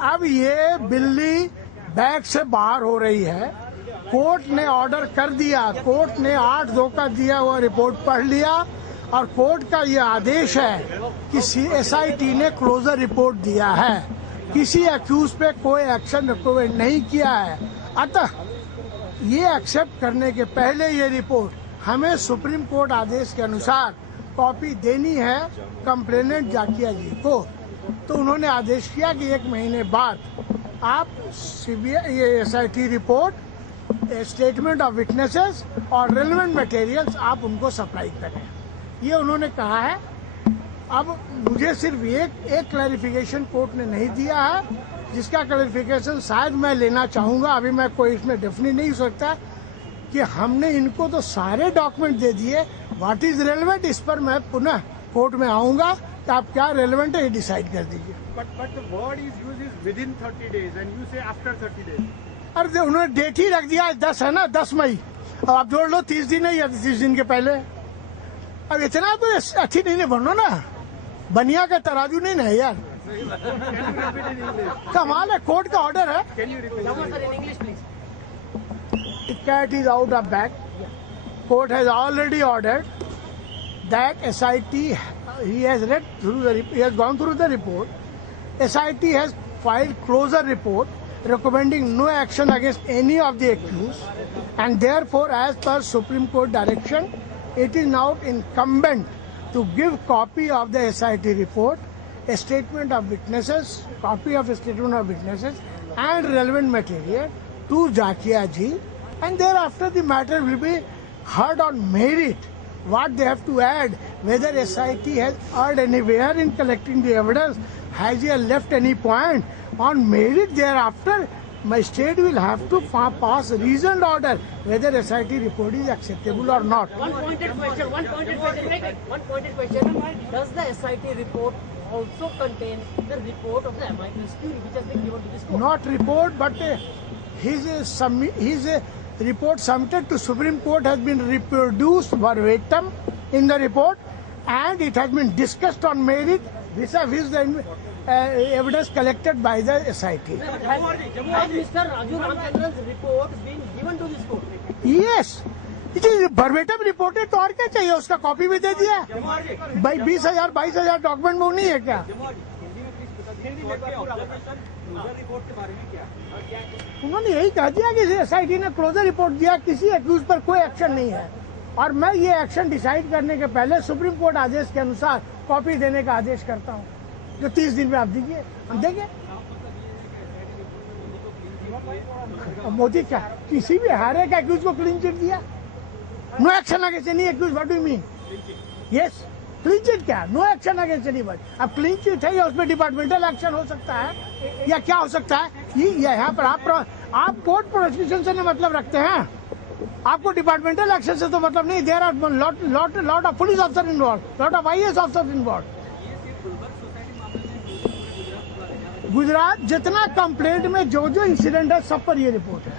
अब ये बिल्ली बैग से बाहर हो रही है। कोर्ट ने ऑर्डर कर दिया, कोर्ट ने 8/2 का दिया हुआ रिपोर्ट पढ़ लिया और कोर्ट का ये आदेश है कि SIT ने क्लोजर रिपोर्ट दिया है, किसी एक्यूज पे कोई एक्शन रिकमेंड नहीं किया है। अतः ये एक्सेप्ट करने के पहले ये रिपोर्ट हमें सुप्रीम कोर्ट आदेश के अनुसार कॉपी देनी है कंप्लेनेंट जाकिया जी को। तो उन्होंने आदेश किया कि 1 महीने बाद आप ये SIT report, statement of witnesses और रेलेवेंट मटेरियल्स आप उनको सप्लाई करें, ये उन्होंने कहा है। अब मुझे सिर्फ एक क्लैरिफिकेशन कोर्ट ने नहीं दिया है, जिसका क्लैरिफिकेशन शायद मैं लेना चाहूंगा। अभी मैं कोई इसमें डेफिनेट नहीं हो सकता कि हमने इनको तो सारे डॉक्यूमेंट दे दिए, व्हाट इज रेलेवेंट इस पर मैं पुनः कोर्ट में आऊंगा कि आप क्या रेलेवेंट है ये डिसाइड कर दीजिए। But the word is used is within 30 days and you say after 30 days. अरे उन्होंने डेट ही रख दिया, 10 है ना, 10 मई। अब आप जोड़ लो 30 दिन है या 30 दिन के पहले। अब इतना तो अच्छी नहीं बनो ना, बनिया का तराजू नहीं ना यार। कमाल है, कोर्ट का ऑर्डर है। Cat is out of bag. Court has already ordered that SIT, he has gone through the report. SIT has filed closure report recommending no action against any of the accused, and therefore, as per Supreme Court direction, it is now incumbent to give copy of the SIT report, a statement of witnesses, copy of a statement of witnesses, and relevant material to Jakia ji, and thereafter the matter will be heard on merit. What they have to add, whether SIT has erred anywhere in collecting the evidence, has he left any point on merit, thereafter magistrate will have to pass reasoned order whether SIT report is acceptable or not. One pointed question. Does the SIT report also contain the report of the amicus curiae which has been given to this court? Not report, but his report submitted to Supreme Court has been reproduced verbatim in the report, and it has been discussed on merit vis-a-vis the evidence collected by the SIT. Has Mr. Raju Ramchandran's report been given to this court? Yes, it is verbatim reported. तो और क्या चाहिए, उसका copy भी दे दिया भाई। 20,000-22,000 document में वो नहीं है क्या? उन्होंने यही कह दिया कि SIT ने क्लोजर रिपोर्ट दिया, किसी एक्यूज पर कोई एक्शन नहीं है, और मैं ये एक्शन डिसाइड करने के पहले सुप्रीम कोर्ट आदेश के अनुसार कॉपी देने का आदेश करता हूँ, जो 30 दिन में आप दीजिए, हम देंगे। मोदी क्या किसी भी हारे का एक्यूज को क्लीन चिट दिया? No action against any accuse, what do you mean? Yes, clean chit क्या? No action against anybody. अब क्लीन चिट है या उसमें डिपार्टमेंटल एक्शन हो सकता है या क्या हो सकता है? ये यहाँ पर आप कोर्ट प्रोसिक्यूशन से मतलब रखते हैं, आपको डिपार्टमेंटल एक्शन से तो मतलब नहीं। There are lot of police officer involve, lot of IAS officer involve. Gujarat जितना कंप्लेंट में जो इंसिडेंट है सब पर ये रिपोर्ट है।